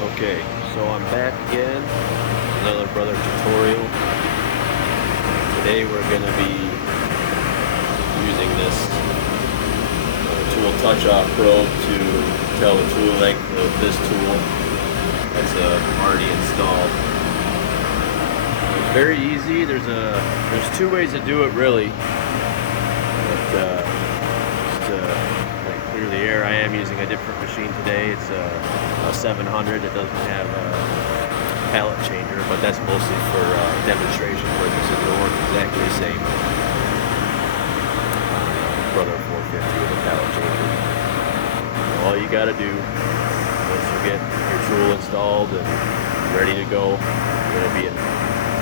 Okay, so I'm back again, another brother tutorial. Today we're going to be using this tool touch-off probe to tell the tool length of this tool that's already installed. It's very easy. There's two ways to do it really. But just to clear the air, I am using a different machine today. It's a 700. It doesn't have a pallet changer, but that's mostly for demonstration purposes. It'll work exactly the same. Brother 450 with a pallet changer. All you got to do once you get your tool installed and ready to go, you're going to be in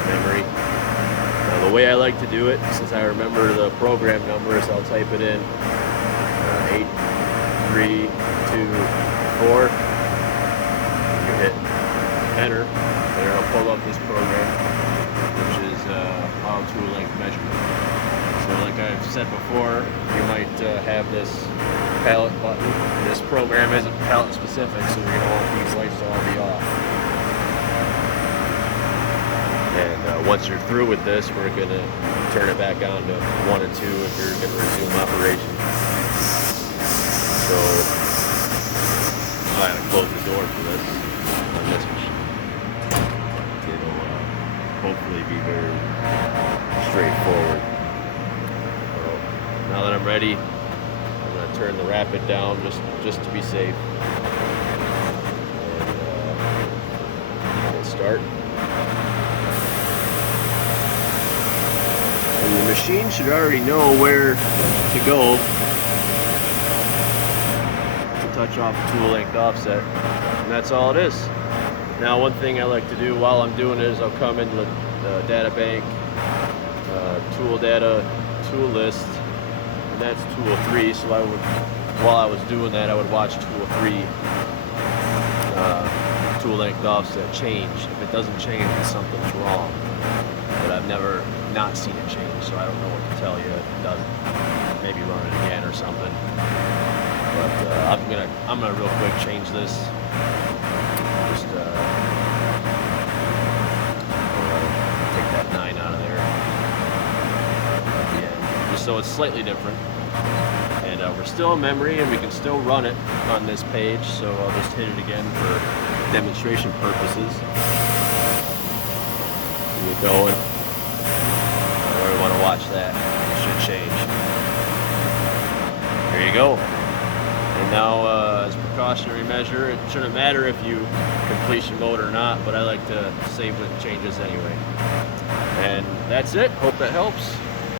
memory. Now the way I like to do it, since I remember the program numbers, I'll type it in 8, 3, 2, 4. You hit enter, and it'll pull up this program, which is power tool length measurement. So like I've said before, you might have this pallet button. This program isn't pallet specific, so you're going to want these lights to all be off. And once you're through with this, we're going to turn it back on to 1 and 2 if you're going to resume operation. So I have to close the door for this on this machine. It'll hopefully be very straightforward. So now that I'm ready, I'm going to turn the rapid down just to be safe. And we'll start. And the machine should already know where to go to touch off the tool length offset, and that's all it is. Now one thing I like to do while I'm doing it is I'll come into the data bank, tool data, tool list, and that's tool 3, so while I was doing that, I would watch tool 3 tool length offset change. If it doesn't change, then something's wrong. But I've never not seen it change, so I don't know what to tell you if it doesn't. Maybe run it again or something. But I'm gonna real quick change this. Just take that 9 out of there at the end, just so it's slightly different. And we're still in memory, and we can still run it on this page. So I'll just hit it again for demonstration purposes. Keep going. Want to watch that. It should change. There you go. And now as a precautionary measure, it shouldn't matter if you completion mode or not, but I like to save the changes anyway. And that's it. Hope that helps.